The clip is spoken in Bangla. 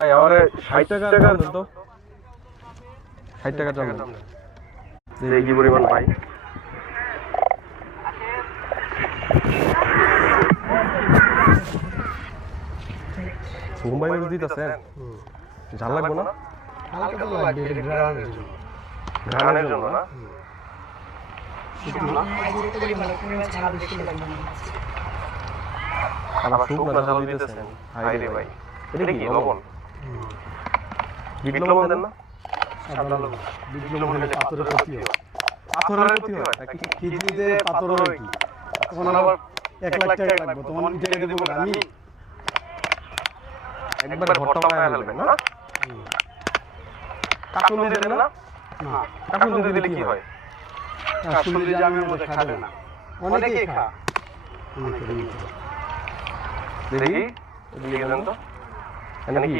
ভাই আমারে 60 টাকা দেন তো 60 টাকা দাম দেখি কি পরিমাণ পাই মুম্বাই রোজ দিতেছেন ঝাল লাগবে না হালকা তো লাগবে এটা ঘানের জন্য না আবার শুকনো ঝাল দিতেছেন হাই রে ভাই এটা কি লবণ বিট লবণ দেন না সাদা লবণ বিট লবণ হলে পাথরের ক্ষতি হয় পাথরের ক্ষতি হয় নাকি কিডনিতে পাথর হয় কি তখন আবার 1 লাখ টাকা লাগবে তখন এটা দেবো আমি একবার ভর্তা বানায় ফেলবেন না কাকুন দিয়ে দেন না না কাকুন দিয়ে দিলে কি হয় আসলে যে আমি মধ্যে খাবে না অনেকেই খা দেখি এদিকে দেন তো এখানে কি